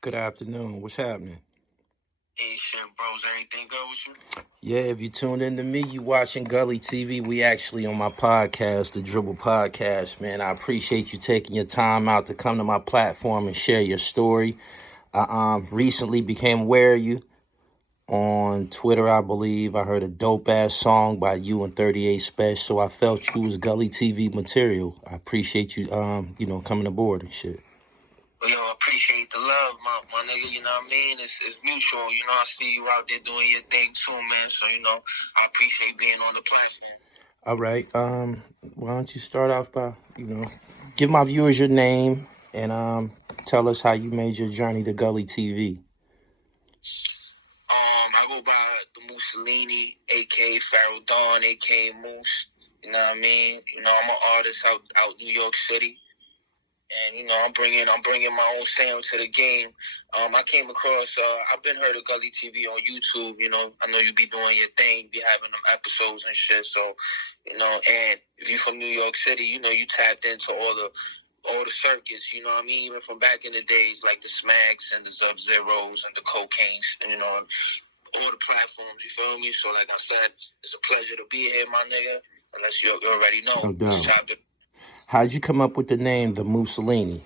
Good afternoon. What's happening? Hey, shit, bros, everything good with you? Yeah, if you tuned in to me, you watching Gully TV. We actually on my podcast, the Dribble Podcast, man. I appreciate you taking your time out to come to my platform and share your story. I recently became aware of you on Twitter, I believe. I heard a dope ass song by you and 38 Spesh, so I felt you was Gully TV material. I appreciate you coming aboard and shit. Well, yo, appreciate the love, my nigga, you know what I mean? It's mutual, you know, I see you out there doing your thing too, man, so, I appreciate being on the platform. All right. Why don't you start off by, give my viewers your name and tell us how you made your journey to Gully TV. I go by the Musalini, a.k.a. Pharaoh Dawn, a.k.a. Moose, you know what I mean? You know, I'm an artist out New York City. And I'm bringing my own sound to the game. I came across. I've been heard of Gully TV on YouTube. I know you be doing your thing, be having them episodes and shit. So, and if you from New York City, you tapped into all the circuits. You know what I mean? Even from back in the days, like the Smacks and the Sub-Zeros and the Cocaines. And, all the platforms. You feel me? So, like I said, it's a pleasure to be here, my nigga. Unless you already know. No doubt. How'd you come up with the name, the Musalini?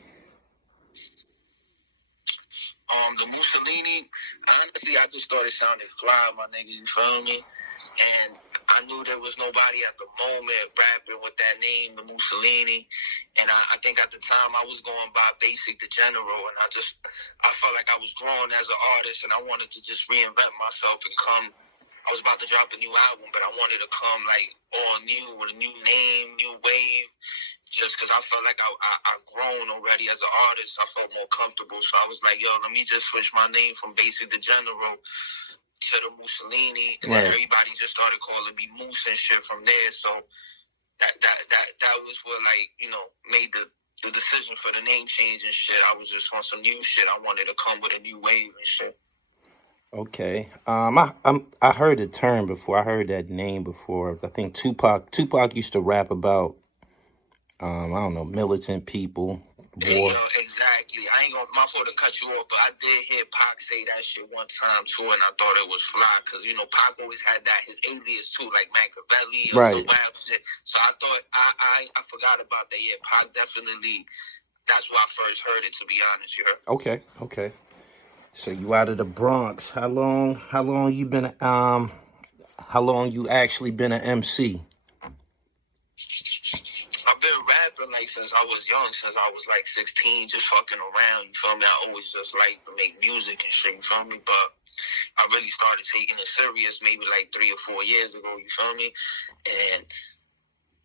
The Musalini, honestly, I just started sounding fly, my nigga, you feel me? And I knew there was nobody at the moment rapping with that name, the Musalini. And I think at the time I was going by Basic the General, and I felt like I was growing as an artist, and I wanted to just reinvent myself and come. I was about to drop a new album, but I wanted to come like all new with a new name, new wave. Just because I felt like I've grown already as an artist, I felt more comfortable. So I was like, yo, let me just switch my name from Basic the General to the Musalini. And then everybody just started calling me Moose and shit from there. So that was what, like, made the decision for the name change and shit. I was just on some new shit. I wanted to come with a new wave and shit. Okay. I heard the term before. I heard that name before. I think Tupac used to rap about I don't know, militant people, war. Exactly. I ain't my fault to cut you off, but I did hear Pac say that shit one time too, and I thought it was fly because Pac always had that his alias too, like Machiavelli or some wild shit. So I thought I forgot about that. Yeah, Pac definitely. That's where I first heard it. To be honest, you heard. Okay. So you out of the Bronx? How long you been? How long you actually been an MC? I've been rapping like since I was young, since I was like 16, just fucking around. You feel me? I always just like to make music and shit. You feel me? But I really started taking it serious maybe like 3 or 4 years ago. You feel me? And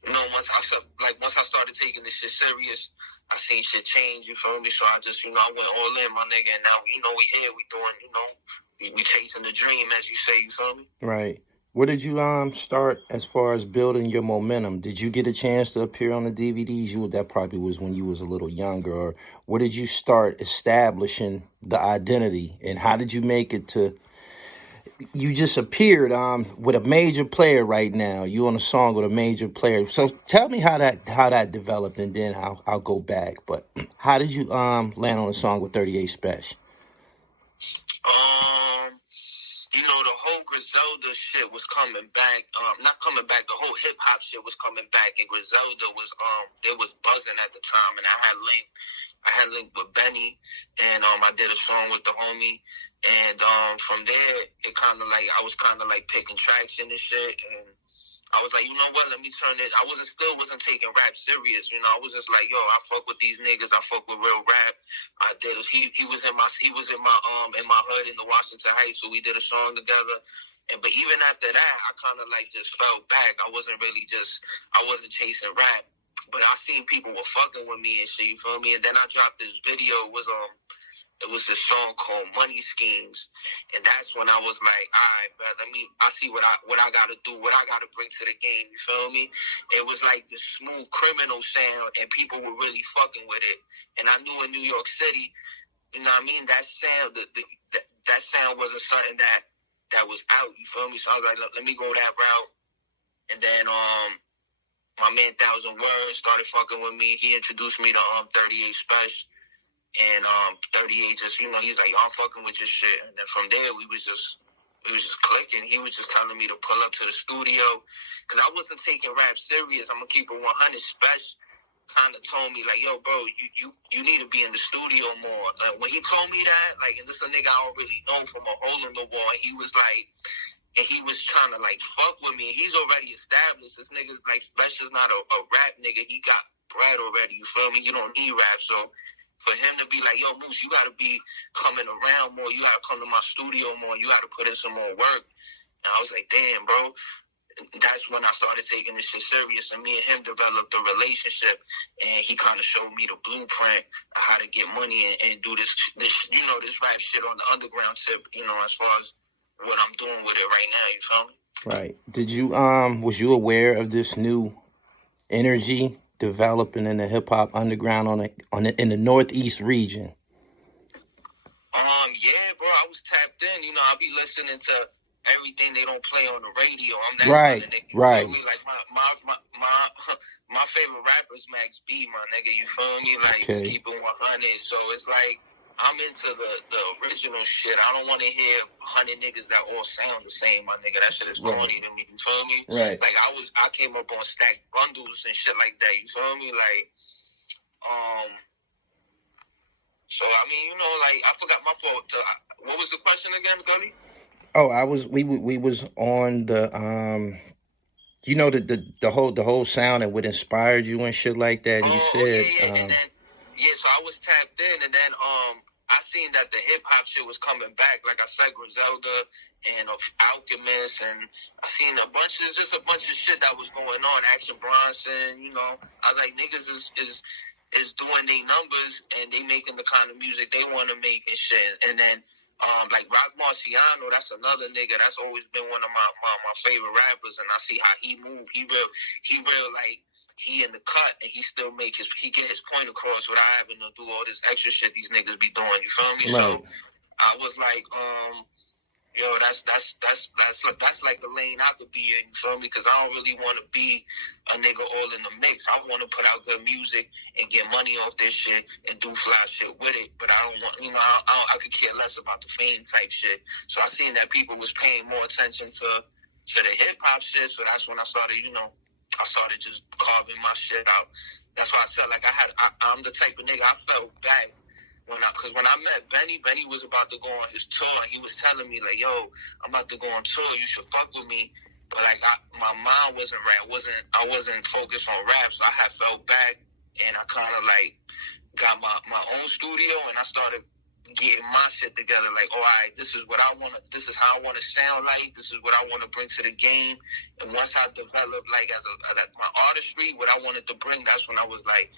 once I started taking this shit serious, I seen shit change. You feel me? So I just I went all in, my nigga. And now we here. We doing we chasing the dream, as you say. You feel me? Right. Where did you start as far as building your momentum? Did you get a chance to appear on the DVDs? That probably was when you was a little younger. Or where did you start establishing the identity? And how did you make it to? You just appeared with a major player right now. You on a song with a major player. So tell me how that developed, and then I'll go back. But how did you land on a song with 38 Spesh? The whole Griselda shit was coming back. Not coming back. The whole hip hop shit was coming back, and Griselda was it was buzzing at the time. And I had linked with Benny, and I did a song with the homie. And from there, it kind of like I was kind of like picking traction and shit. And I was like, you know what? Let me turn it. I wasn't taking rap serious. I was just like, yo, I fuck with these niggas. I fuck with real rap. I did. He was in my hood in the Washington Heights, so we did a song together. But even after that, I kind of like just fell back. I wasn't chasing rap, but I seen people were fucking with me and shit. You feel me? And then I dropped this video. It was this song called Money Schemes. And that's when I was like, all right, bro, I see what I gotta do, what I gotta bring to the game, you feel me? It was like this smooth criminal sound, and people were really fucking with it. And I knew in New York City, you know what I mean, that sound, that sound wasn't something that was out, you feel me? So I was like, let me go that route. And then my man 1,000 Words started fucking with me. He introduced me to 38 Spesh. And 38 just, you know, he's like, I'm fucking with your shit. And then from there, we was just clicking. He was just telling me to pull up to the studio because I wasn't taking rap serious. I'm gonna keep it 100. Spesh kind of told me like, yo, bro, you need to be in the studio more. When he told me that, like, and this a nigga I don't really know from a hole in the wall, he was like, and he was trying to like fuck with me. He's already established. This nigga like Spesh is not a rap nigga. He got bread already. You feel me? You don't need rap. So for him to be like, yo, Moose, you gotta be coming around more. You gotta come to my studio more. You gotta put in some more work. And I was like, damn, bro. That's when I started taking this shit serious, and me and him developed a relationship, and he kind of showed me the blueprint of how to get money and do this, you know, this rap shit on the underground tip, you know, as far as what I'm doing with it right now, you feel me? Right. Did you was you aware of this new energy developing in the hip hop underground in the Northeast region? Yeah, bro, I was tapped in. You know, I be listening to everything they don't play on the radio. I'm that Right, kind of nigga. right. You feel me? Like my favorite rapper is Max B, my nigga. You feel me? Like, Okay. keep it 100. So it's like I'm into the original shit. I don't want to hear 100 niggas that all sound the same, my nigga. That shit is corny to me. You feel me? Right. Like I came up on stacked bundles and shit like that. You feel me? Like, so I mean, you know, like I forgot my fault. What was the question again, Gully? Oh, we was on the you know, the whole sound and what inspired you and shit like that. And you said and then so I was tapped in, and then I seen that the hip hop shit was coming back. Like I said, Griselda and Alchemist, and I seen a bunch of shit that was going on. Action Bronson, you know. I was like, niggas is doing their numbers and they making the kind of music they want to make and shit. And then like Rock Marciano, that's another nigga that's always been one of my favorite rappers, and I see how he move. He real like he in the cut, and he still he get his point across without having to do all this extra shit these niggas be doing. You feel me? right. So I was like, yo, that's like the lane I could be in, you feel me? Because I don't really want to be a nigga all in the mix. I want to put out good music and get money off this shit and do fly shit with it. But I don't want, you know, I could care less about the fame type shit. So I seen that people was paying more attention to the hip hop shit. So that's when I started, you know, I started just carving my shit out. That's why I said, like, I'm the type of nigga, I felt bad. Because when I met Benny was about to go on his tour, and he was telling me, like, yo, I'm about to go on tour, you should fuck with me. But, like, my mind wasn't right. I wasn't focused on rap, so I had felt bad, and I kind of, like, got my own studio, and I started getting my shit together, like, all right, this is how I want to sound like, this is what I want to bring to the game. And once I developed, like, as my artistry, what I wanted to bring, that's when I was like,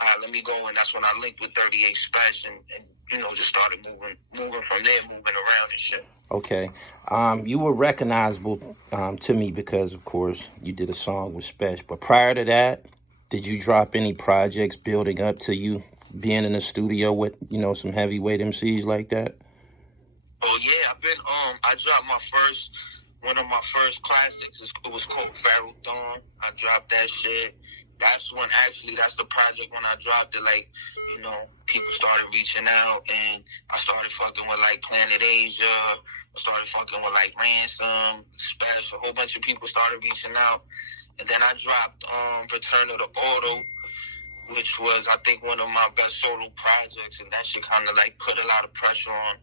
all right, let me go, and that's when I linked with 38 Spesh and you know, just started moving from there, moving around and shit. Okay. You were recognizable to me because, of course, you did a song with Spesh. But prior to that, did you drop any projects building up to you being in the studio with, you know, some heavyweight MCs like that? Oh, yeah. I've been, I dropped one of my first classics. It was called Pharaoh Dawn. I dropped that shit. That's the project when I dropped it, like, you know, people started reaching out, and I started fucking with, like, Planet Asia. I started fucking with, like, Ransom, Spesh. A whole bunch of people started reaching out. And then I dropped Return of the Auto, which was, I think, one of my best solo projects, and that shit kind of, like, put a lot of pressure on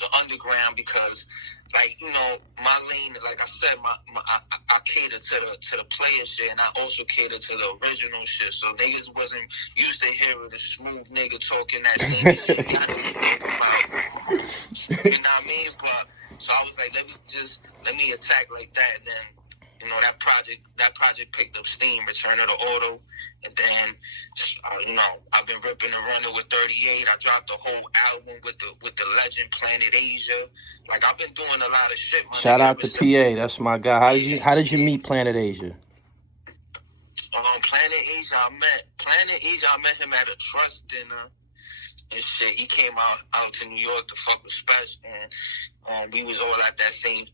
the underground because, like, you know, my lane, like I said, I cater to the player shit, and I also cater to the original shit. So niggas wasn't used to hearing the smooth nigga talking that same shit. You know what I mean? But so I was like, let me attack like that. And then, you know, that project picked up steam, Return of the Auto. And then, you know, I've been ripping and running with 38. I dropped the whole album with the legend Planet Asia. Like, I've been doing a lot of shit. Shout out to PA. That's my guy. How did you meet Planet Asia? Planet Asia, I met him at a trust dinner. and shit. He came out to New York to fuck with Spesh, and we was all at that same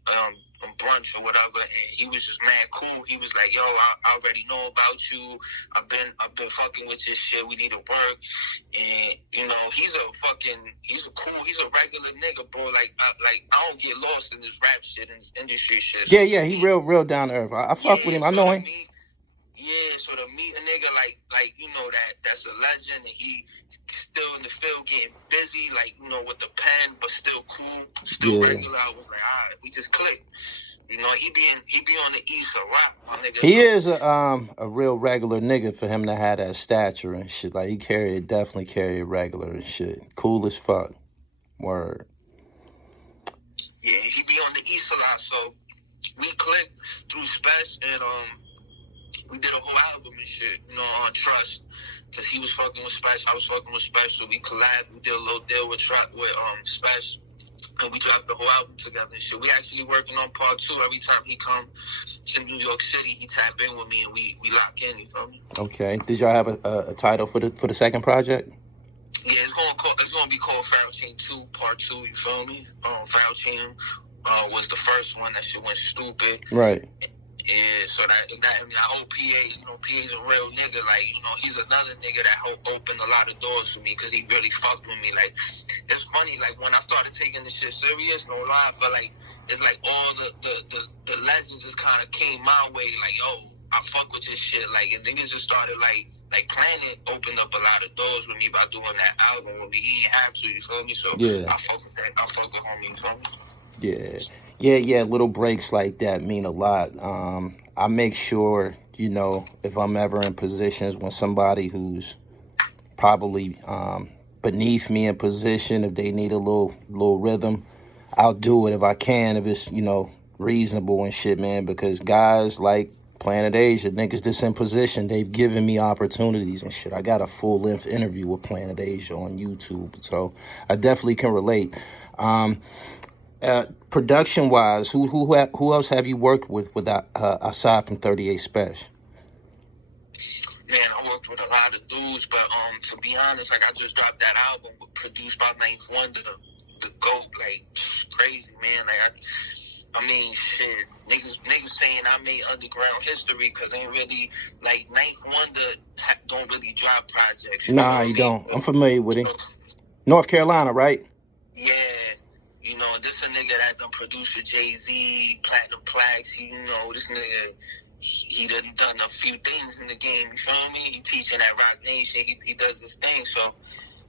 brunch or whatever, and he was just mad cool. He was like, "Yo, I already know about you. I've been fucking with this shit. We need to work." And you know, he's a regular nigga, bro. Like I don't get lost in this rap shit and this industry shit. So Yeah, he real down to earth. I fuck with him. I know him. So to meet a nigga like you know that's a legend, and he still in the field getting busy, like, you know, with the pen, but still cool, still regular. I was like, all right, we just clicked. You know, he be on the East a lot, my nigga. He is a real regular nigga for him to have that stature and shit. Like, he definitely carry it regular and shit. Cool as fuck. Word. Yeah, he be on the East a lot, so we clicked through Spesh, and we did a whole album and shit, you know, on Trust. Cause he was fucking with Spesh, I was fucking with Spesh, so we collabed. We did a little deal with Spesh, and we dropped the whole album together and shit. We actually working on part 2. Every time he come to New York City, he tap in with me, and we lock in. You feel me? Okay. Did y'all have a title for the second project? Yeah, it's gonna be called Pharaoh Chain 2, Part 2. You feel me? Pharaoh Chain was the first one. That shit went stupid. Right. Yeah, so that whole PA, you know, PA's a real nigga. Like, you know, he's another nigga that opened a lot of doors for me because he really fucked with me. Like, it's funny, like, when I started taking this shit serious, no lie, I felt like it's like all the legends just kind of came my way. Like, yo, I fuck with this shit. Like, and niggas just started, like Planet opened up a lot of doors with me by doing that album with me. He didn't have to, you feel me? So, yeah. I fuck with that. I fuck with homie, you feel me? Yeah. Yeah, little breaks like that mean a lot. I make sure, you know, if I'm ever in positions when somebody who's probably beneath me in position, if they need a little rhythm, I'll do it if I can, if it's, you know, reasonable and shit, man, because guys like Planet Asia, niggas that's in position, they've given me opportunities and shit. I got a full-length interview with Planet Asia on YouTube, so I definitely can relate. Production-wise, who else have you worked with aside from 38 Spesh? Man, I worked with a lot of dudes, but to be honest, like I just dropped that album produced by Ninth Wonder, the GOAT, like crazy, man. Like I mean, shit, niggas saying I made underground history because ain't really like Ninth Wonder don't really drop projects. Nah, you don't. I'm familiar with it. North Carolina, right? Yeah. You know, this a nigga that done produced for Jay-Z, Platinum Plaques. You know, this nigga, he done a few things in the game, you feel me? He teaching at Rock Nation, he does this thing. So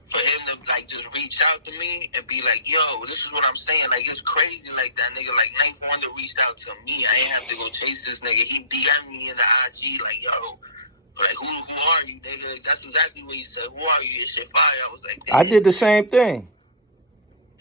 for him to, like, just reach out to me and be like, yo, this is what I'm saying. Like, it's crazy like that, nigga. Like, Ninth Wonder reached out to me. I ain't have to go chase this nigga. He DM'd me in the IG, like, yo, like, who are you, nigga? That's exactly what he said. Who are you? Your shit fire. I was like, damn. I did the same thing.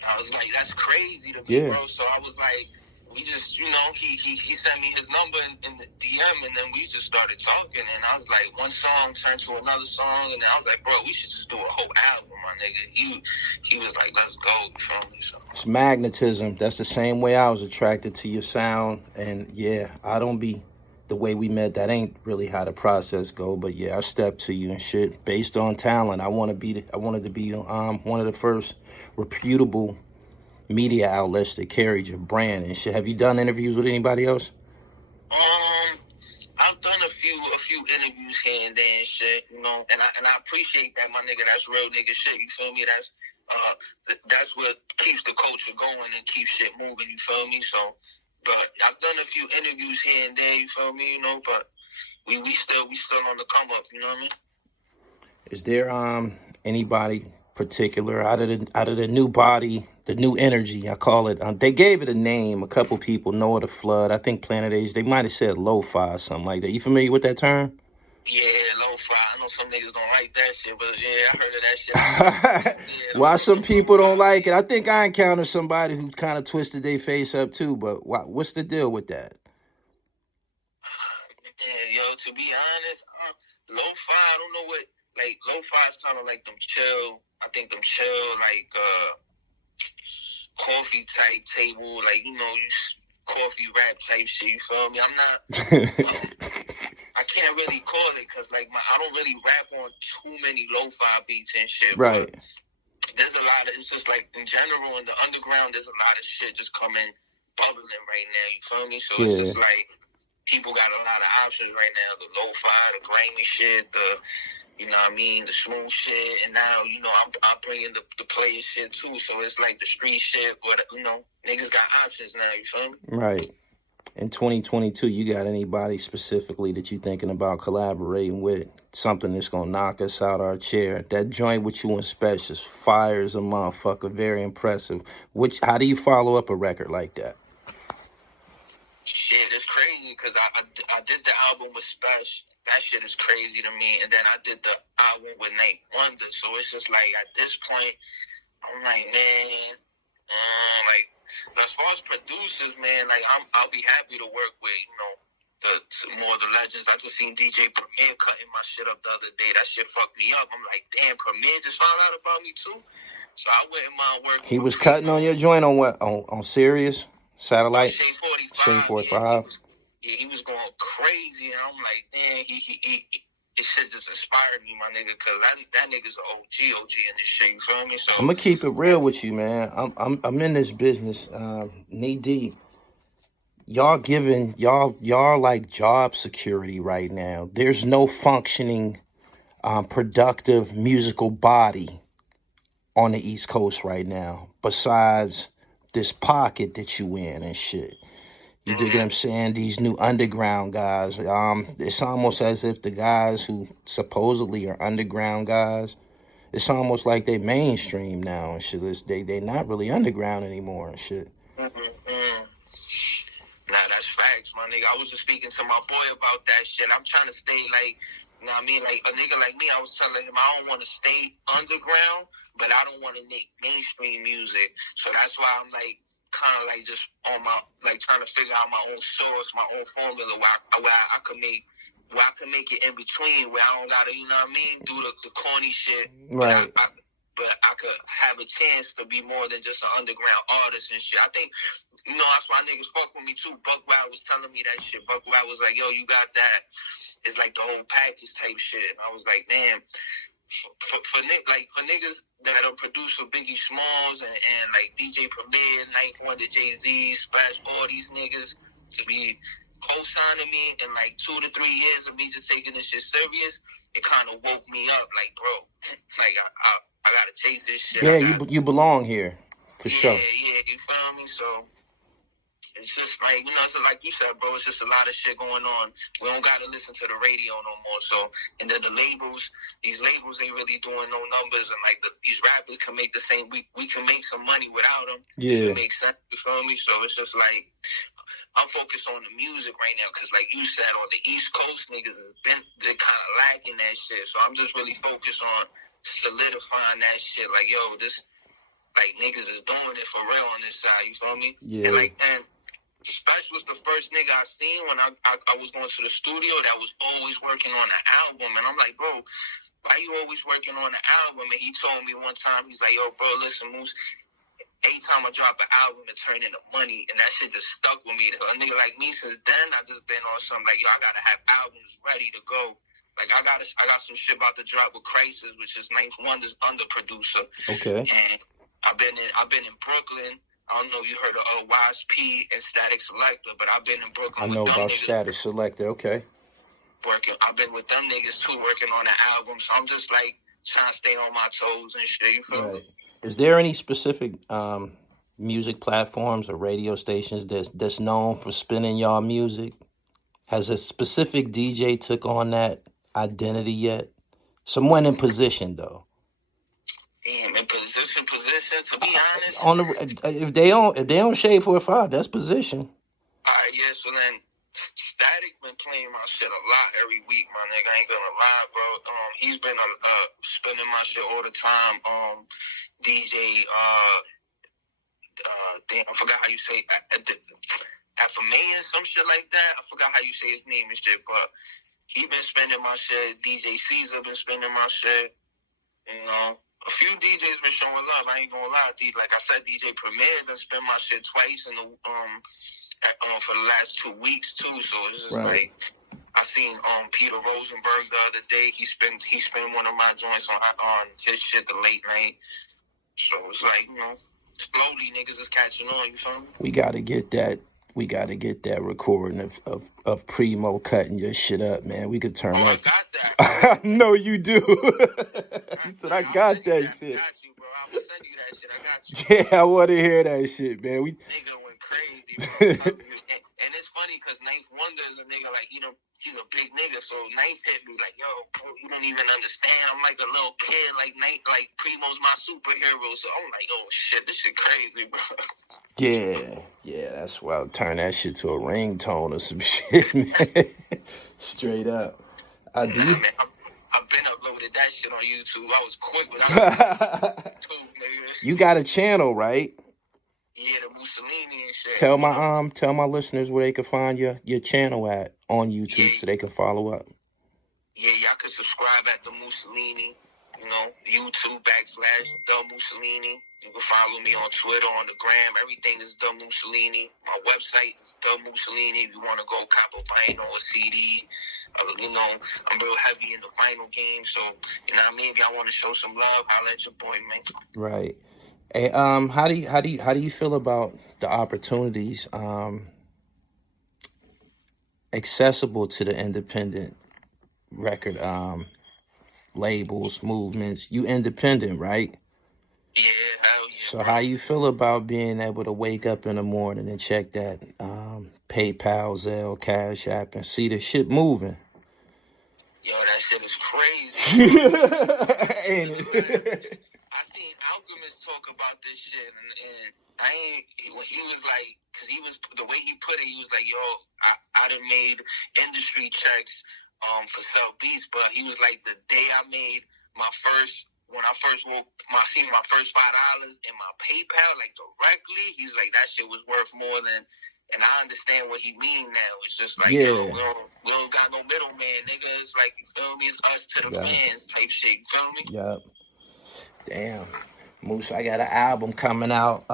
I was like, that's crazy to me, bro. So I was like, we just, you know, he sent me his number in the DM, and then we just started talking, and I was like, one song turned to another song, and then I was like, bro, we should just do a whole album, my nigga. He was like, let's go, you feel me? So. It's magnetism. That's the same way I was attracted to your sound, and yeah, I don't be the way we met. That ain't really how the process go, but yeah, I stepped to you and shit based on talent. I wanted to be one of the first reputable media outlets that carried your brand and shit. Have you done interviews with anybody else? I've done a few interviews here and there and shit, you know, and I appreciate that, my nigga. That's real nigga shit, you feel me? That's what keeps the culture going and keeps shit moving, you feel me? So, but I've done a few interviews here and there, you feel me, you know, but we still on the come up, you know what I mean? Is there anybody particular out of the new body, the new energy, I call it? They gave it a name. A couple people know the Flood. I think Planet Age. They might have said lo-fi or something like that. You familiar with that term? Yeah, lo-fi. I know some niggas don't like that shit, but yeah, I heard of that shit. Why some people don't like it? I think I encountered somebody who kind of twisted their face up too. But what's the deal with that? Yeah, yo, to be honest, lo-fi. I don't know what. Like, lo-fi is kind of like them chill, I think them chill, like, coffee type table, like, you know, coffee rap type shit, you feel me? I'm not, I can't really call it, because, like, I don't really rap on too many lo-fi beats and shit. Right. there's a lot of, it's just like in general in the underground, there's a lot of shit just coming bubbling right now. You feel me? So it's just like people got a lot of options right now. The lo-fi, the grimy shit, the, you know what I mean, the smooth shit, and now, you know, I'm bringing the player shit too. So it's like the street shit, but, you know, niggas got options now. You feel me? Right. In 2022, you got anybody specifically that you thinking about collaborating with? Something that's gonna knock us out our chair. That joint with you and Spesh is fire as a motherfucker. Very impressive. How do you follow up a record like that? Shit, it's crazy because I did the album with Spesh. That shit is crazy to me. And then I did the album with Nate Wonder. So it's just like at this point, I'm like, man, like as far as producers, man, like I'll be happy to work with, you know, more of the legends. I just seen DJ Premier cutting my shit up the other day. That shit fucked me up. I'm like, damn, Premier just found out about me too. So I wouldn't mind working. He was cutting on your joint on what? On Sirius Satellite? Shade 45. He was going crazy, and I'm like, damn, it shit just inspired me, my nigga, because that nigga's an OG in this shit. You feel me? So I'm gonna keep it real with you, man. I'm in this business, knee deep. Y'all like job security right now. There's no functioning, productive musical body on the East Coast right now, besides this pocket that you in and shit. You dig what I'm saying? These new underground guys. It's almost as if the guys who supposedly are underground guys, it's almost like they mainstream now and shit. They not really underground anymore and shit. Nah, that's facts, my nigga. I was just speaking to my boy about that shit. I'm trying to stay like, you know what I mean? Like a nigga like me, I was telling him I don't want to stay underground, but I don't want to make mainstream music. So that's why I'm like, kind of like just on my, like trying to figure out my own source, my own formula where I could make, where I can make it in between, where I don't gotta, you know what I mean, do the corny shit. Right. But I could have a chance to be more than just an underground artist and shit. I think, you know, that's why niggas fuck with me too. Buck Wild was telling me that shit. Buck Wild was like, yo, you got that. It's like the whole package type shit. And I was like, damn. For niggas that are produced for Biggie Smalls and like DJ Premier, Ninth Wonder, Jay-Z, Spesh, all these niggas to be co-signing me in like 2 to 3 years of me just taking this shit serious, it kind of woke me up. Like, bro, like I gotta chase this shit. Yeah, you belong here for sure. Yeah, you feel me? So it's just like, you know, it's like you said, bro, it's just a lot of shit going on. We don't got to listen to the radio no more. So, and then these labels ain't really doing no numbers. And like these rappers can make the same, we can make some money without them. Yeah. It makes sense, you feel me? So it's just like, I'm focused on the music right now. Cause like you said, on the East Coast, niggas they're kind of lacking that shit. So I'm just really focused on solidifying that shit. Like, yo, this, like niggas is doing it for real on this side, you feel me? Yeah. And Spesh was the first nigga I seen when I was going to the studio that was always working on an album. And I'm like, bro, why you always working on an album? And he told me one time, he's like, yo, bro, listen, Moose, anytime I drop an album, it turn into money. And that shit just stuck with me. A nigga like me, since then, I just been on something like, yo, I got to have albums ready to go. Like, I got some shit about to drop with Crisis, which is Ninth Wonder's under producer. Okay. And I've been in Brooklyn. I don't know if you heard of Wise P and Static Selector, but I've been in Brooklyn. I know with them about niggas Static Selector. Okay. I've been with them niggas too, working on an album. So I'm just like trying to stay on my toes and shit. You feel me? Is there any specific music platforms or radio stations that's known for spinning y'all music? Has a specific DJ took on that identity yet? Someone in position though. Damn, in position. To be honest, On if they don't Shade 45, that's position. All right, yeah. So then, Static been playing my shit a lot every week, my nigga. I ain't gonna lie, bro. He's been spinning my shit all the time. DJ, damn, I forgot how you say Affirmation, some shit like that. I forgot how you say his name and shit, but he been spinning my shit. DJ Caesar been spinning my shit. You know. A few DJs been showing love. I ain't gonna lie. Like I said, DJ Premier done spent my shit twice in the for the last 2 weeks too. So it's just like I seen Peter Rosenberg the other day. He spent one of my joints on his shit, the late night. So it's like, slowly niggas is catching on, you feel me? We gotta get that. We gotta get that recording of Primo cutting your shit up, man. We could turn that. I got that. I know you do. He said, I got that shit. I got you, bro. I'm gonna send you that shit. I got you. Yeah, I want to hear that shit, man. Nigga went crazy, bro. And it's funny because Ninth Wonder is a nigga like, he's a big nigga. So Ninth hit me like, yo, bro, you don't even understand. I'm like a little kid. Like Primo's my superhero. So I'm like, oh shit, this shit crazy, bro. Yeah, that's why I'll turn that shit to a ringtone or some shit, man. Straight up. Man, I've been uploaded that shit on YouTube. I was quick with YouTube, nigga. You got a channel, right? Yeah, the Musalini and shit. Tell my listeners where they can find your channel at on YouTube so they can follow up. Yeah, y'all can subscribe at the Musalini. YouTube / the Musalini. You can follow me on Twitter, on the gram. Everything is the Musalini. My website is the Musalini. If you want to go cop a vinyl or CD, I'm real heavy in the vinyl game. So, if y'all want to show some love, holla at your boy, man. Right. Hey, how do you feel about the opportunities accessible to the independent record labels, movements? You independent, right? Yeah, hell yeah. So how you feel about being able to wake up in the morning and check that PayPal, Zelle, Cash App and see the shit moving? Yo, that shit is crazy. Ain't it? I seen Alchemist talk about this shit, and he was like, because the way he put it, he was like, yo, I done made industry checks for Sell Beats, but he was like, the day I made when I first seen my first $5 in my PayPal, like directly, he's like, that shit was worth more than, and I understand what he mean now. It's just like, yo, we don't got no middleman, nigga. It's like, you feel me? It's us to the fans type shit, you feel me? Yep. Damn. Moose, I got an album coming out.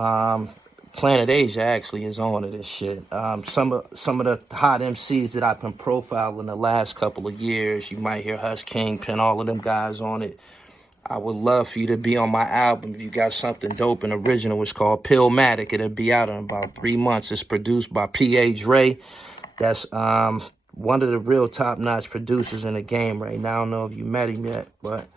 Planet Asia actually is on to this shit. Some of the hot MCs that I've been profiling the last couple of years, you might hear Hush Kingpin, all of them guys on it. I would love for you to be on my album if you got something dope and original. It's called Pillmatic. It'll be out in about 3 months. It's produced by P.A. Dre. That's one of the real top-notch producers in the game right now. I don't know if you met him yet, but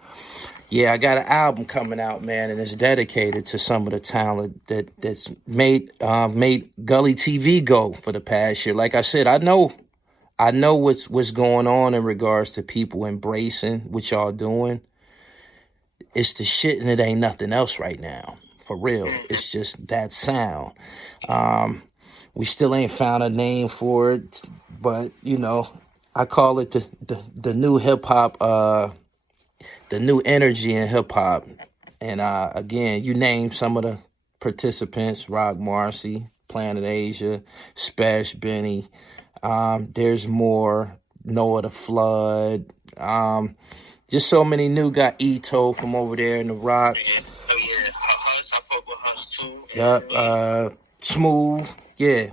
yeah, I got an album coming out, man, and it's dedicated to some of the talent that's made Gully TV go for the past year. Like I said, I know what's going on in regards to people embracing what y'all doing. It's the shit and it ain't nothing else right now. For real. It's just that sound. We still ain't found a name for it, but I call it the new hip hop, the new energy in hip hop. And again, you name some of the participants: Rock Marcy, Planet Asia, Spesh, Benny. There's more. Noah the Flood. Just so many new guys. Ito from over there in the Rock. Yeah, Hush, I fuck with Hush too. Yep. Smooth. Yeah.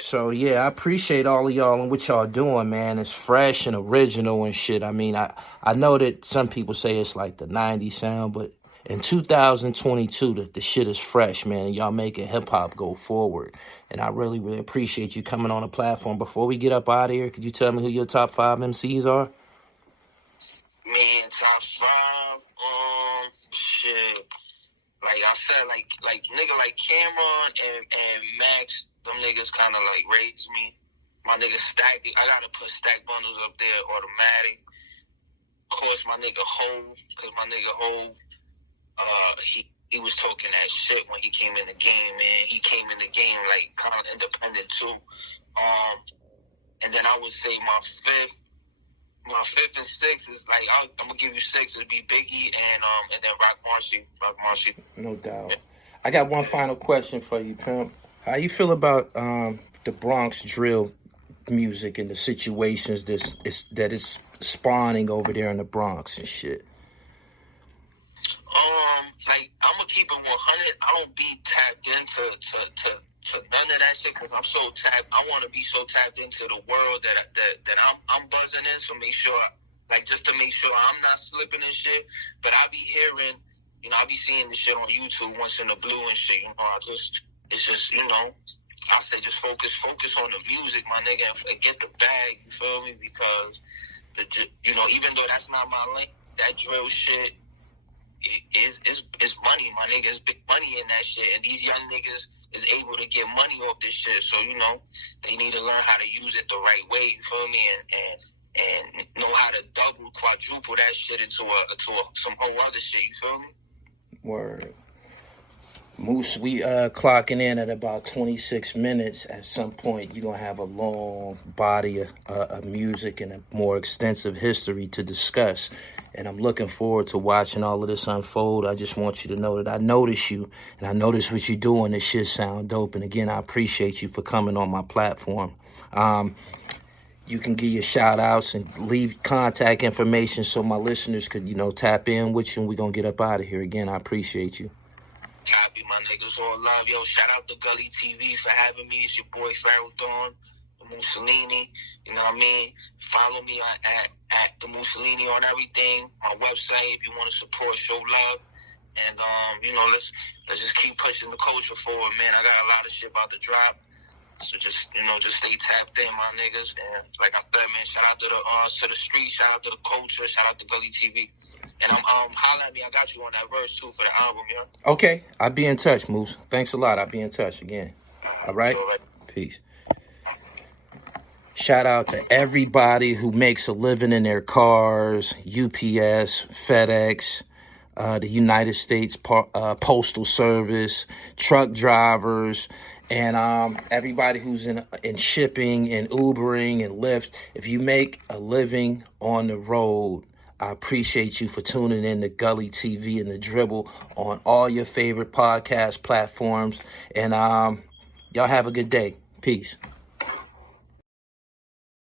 So yeah, I appreciate all of y'all and what y'all doing, man. It's fresh and original and shit. I mean, I know that some people say it's like the 90s sound, but in 2022, the shit is fresh, man, and y'all making hip-hop go forward. And I really, really appreciate you coming on the platform. Before we get up out of here, could you tell me who your top 5 MCs are? Man, top 5, shit. Like I said, like nigga like Cameron and Max, them niggas kind of like raised me. My nigga Stack, I gotta put Stack Bundles up there automatic. Of course, my nigga Hove, because my nigga Hove, he was talking that shit when he came in the game, man. He came in the game like kind of independent too. And then I would say my fifth and sixth is like I'm gonna give you 6. It'd be Biggie and then Rock Marcy. No doubt. Yeah. I got one final question for you, Pimp. How you feel about the Bronx drill music and the situations that is spawning over there in the Bronx and shit? Like I'm gonna keep it 100. I don't be tapped into to none of that shit because I'm so tapped. I want to be so tapped into the world that I'm buzzing in. So make sure, like, just to make sure I'm not slipping and shit. But I be hearing, You know, I be seeing this shit on YouTube once in a blue and shit. You know, it's just, you know, I say just focus on the music, my nigga, and get the bag. You feel me? Because you know, even though that's not my lane, that drill shit is money, my nigga. It's big money in that shit, and these young niggas is able to get money off this shit. So you know, they need to learn how to use it the right way. You feel me? And know how to double, quadruple that shit into some whole other shit. You feel me? Word. Moose, we clocking in at about 26 minutes. At some point, you're going to have a long body of music and a more extensive history to discuss. And I'm looking forward to watching all of this unfold. I just want you to know that I notice you, and I notice what you're doing. This shit sound dope. And again, I appreciate you for coming on my platform. You can give your shout outs and leave contact information so my listeners could, you know, tap in with you, and we're going to get up out of here. Again, I appreciate you. Copy, my niggas, all love. Yo, shout out to Gully TV for having me. It's your boy Pharaoh Dawn, the Musalini. You know what I mean? Follow me at the Musalini on everything. My website, if you want to support, show love. And you know, let's just keep pushing the culture forward, man. I got a lot of shit about to drop. So just, you know, just stay tapped in, my niggas. And like I said, man, shout out to the street, shout out to the culture, shout out to Gully TV. And holler at me. I got you on that verse too for the album, yeah. Okay, I'll be in touch, Moose. Thanks a lot. I'll be in touch again. All right? Peace. Shout out to everybody who makes a living in their cars, UPS, FedEx, the United States Postal Service, truck drivers, and everybody who's in shipping and Ubering and Lyft. If you make a living on the road, I appreciate you for tuning in to Gully TV and the Dribble on all your favorite podcast platforms. And y'all have a good day. Peace.